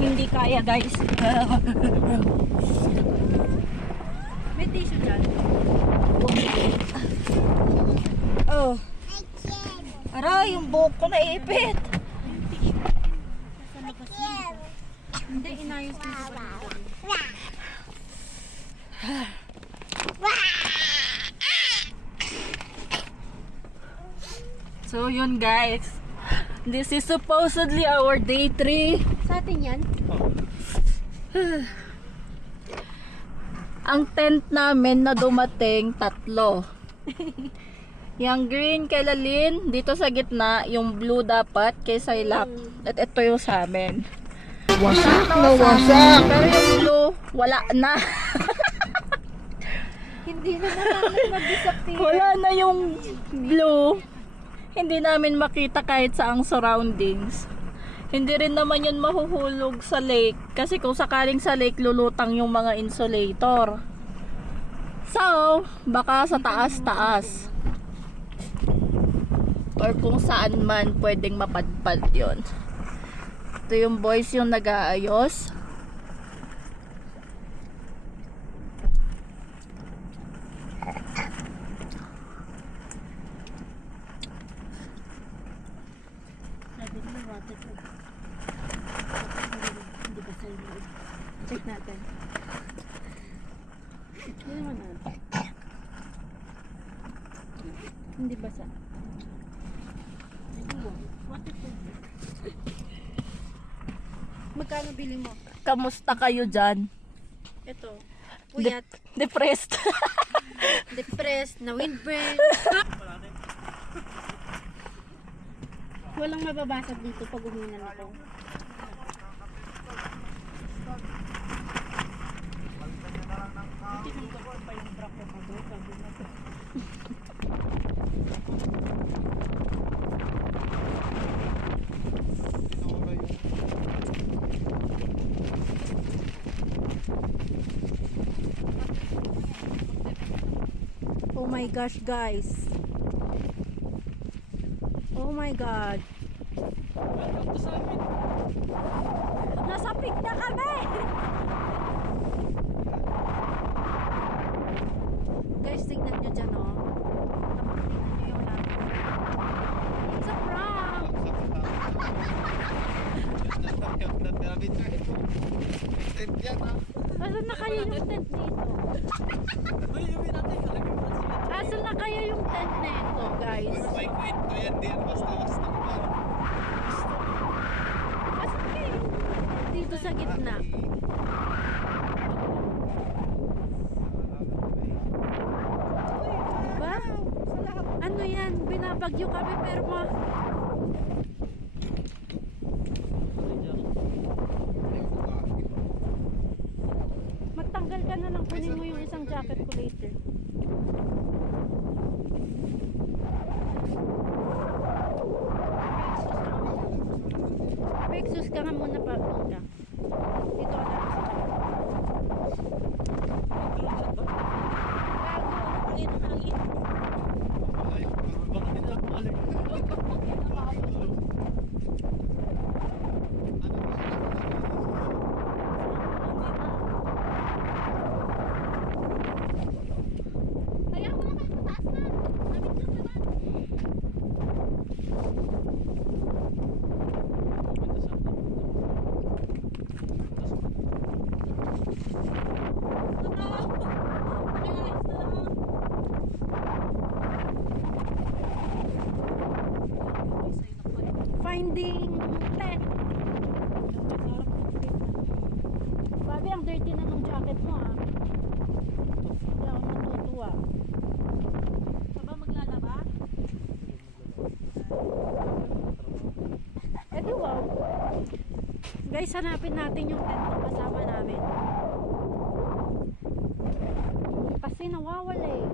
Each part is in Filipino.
Hindi kaya guys. May tissue dyan. Oh. Aray, yung buhok ko naipit. Hindi, inayos dito pa. So yun guys. This is supposedly our day 3. Sa atin yan? Ang tent namin na dumating 3. Yung green kay Lalin, dito sa gitna, yung blue dapat kay Sailak. At ito yung sa amin. Wasak na wasak! Pero yung blue, wala na. Hindi na naman mag-disappear. Wala na yung blue. Hindi namin makita kahit sa ang surroundings. Hindi rin naman yun mahuhulog sa lake. Kasi kung sakaling sa lake, lulutang yung mga insulator. So, baka sa taas-taas. Or kung saan man pwedeng mapadpad yun. Ito yung boys yung nag-aayos. Check natin. Hindi naman natin. Hindi basa. Magkano bili mo? Kamusta kayo dyan? Ito. Puyat. Depressed. Depressed. Na windburn. Walang mababasag dito pag uminan ako. Oh my gosh guys. Oh my god. Nasa peak na kami. Guys, tignan nyo dyan oh. Tignan nyo yung lahat. It's a prank. Asan na kayo yung tent dito? Asan na kayo yung tent na ito guys? Asan kayo? Dito sa gitna. Diba? Ano yan? Binabagyo kami pero magtanggal ka na lang, kunin mo yung isang jacket ko later. Pexus ka nga muna pa punta. Dito ka na. Finding tent. Babi, ang dirty na ng jacket mo ah. Hindi ako natutuwa. Aba maglalaba? Edi wow. Guys, hanapin natin yung tent na kasama namin. Kasi nawawala eh.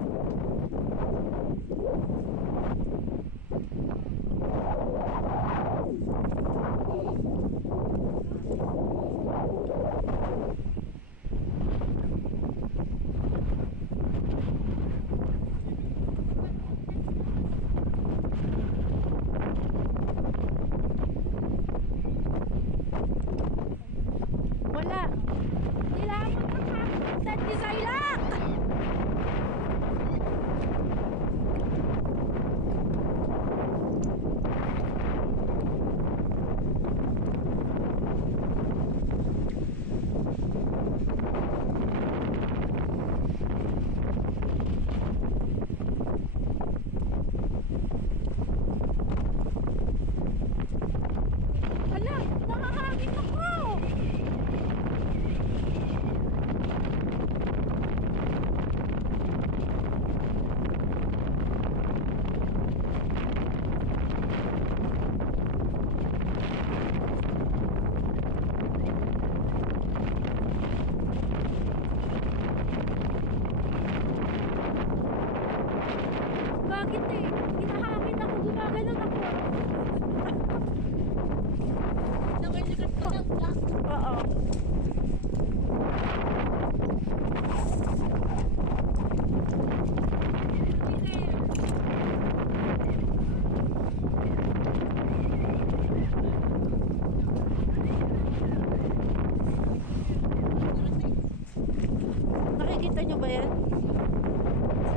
Nakikita nyo ba yan?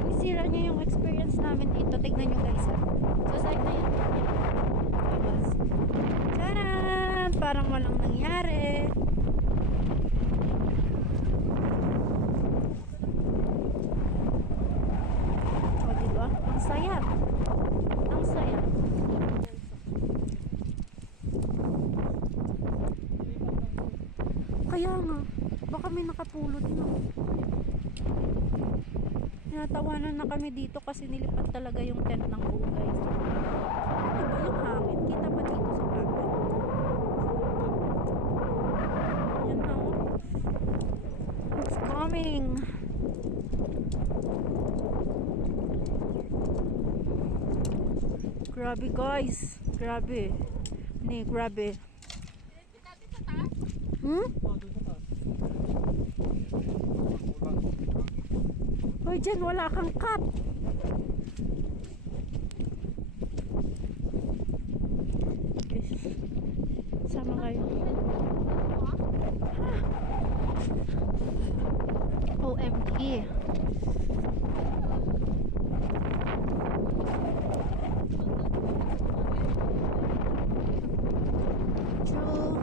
Sinisira niya yung experience namin dito. Tignan nyo guys ha. Sa side na yan. Tapos, tcharan! Parang walang nangyari. O diba? Ang saya. Ang saya. Kaya nga. Baka may nakapulot din oh. Tinatawanan na kami dito kasi nilipat talaga yung tent ng buo guys. Ano ba yung hangin? Kita pa dito sa bahay. Yan na oh. It's coming. Grabe guys. Grabe. Ni, grabe. Hmm? Hoy, dyan wala kang cup. Okay. Sama kayo. OMG. True.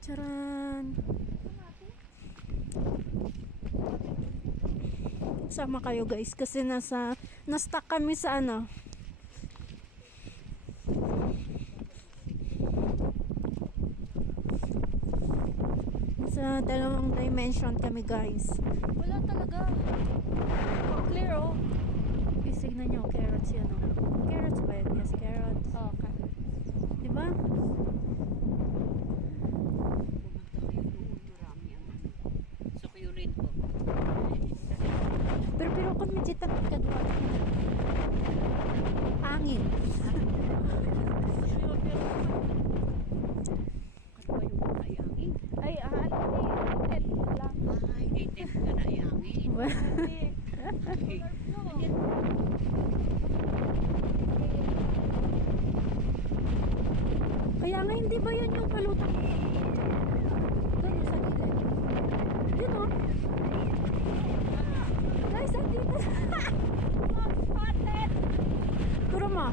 Charan. Sama kayo guys kasi na-stuck kami sa ano. Sa dalawang dimension kami guys. Wala talaga. Oh, clear oh. Isignan nyo, carrots yan oh. Carrots ba yan? Yes, carrots. Oh, okay. Diba? Sukurin ko. Pero kung medyo takot ka doon. Angin. Kato yung ay angin. Ay, ano eh. Lang. Ay, gated ka na ay angin. Kaya nga hindi ba yan yung palutang? Doon sa gilid. Yun o. Guys, andito. Spotted! Turo mo.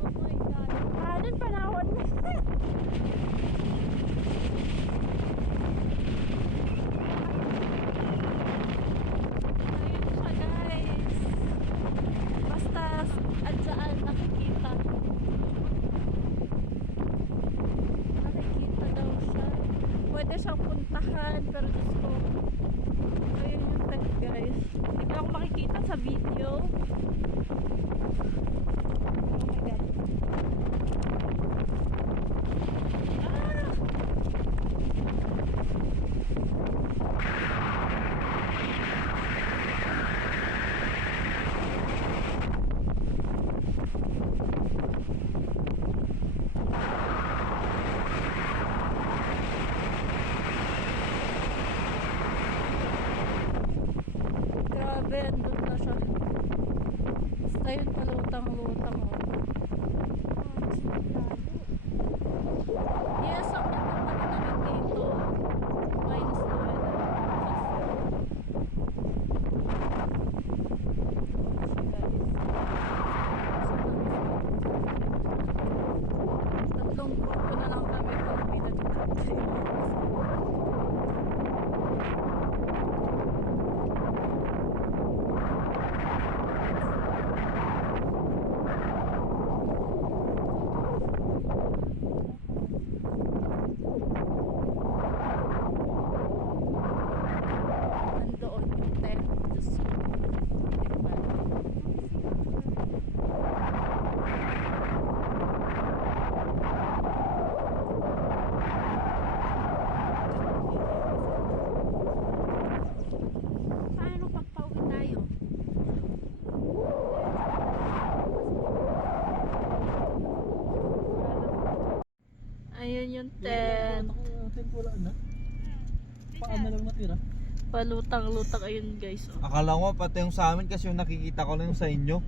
Oh my God. Anong panahon? Ayun siya guys. Basta andyan nakikita. Nakikita daw siya. Pwede siyang puntahan pero Diyos ko. Ayun yung tent guys. Hindi ko ako makikita sa video. Oh my God. Ah! Grabe, andun na siya. Basta yun palutang-lutang oh. namin yung tent. Tent wala na. Paan na lang natira. Palutang-lutang ayun guys. Oh. Akala ko pati yung sa amin kasi yung nakikita ko lang yung sa inyo.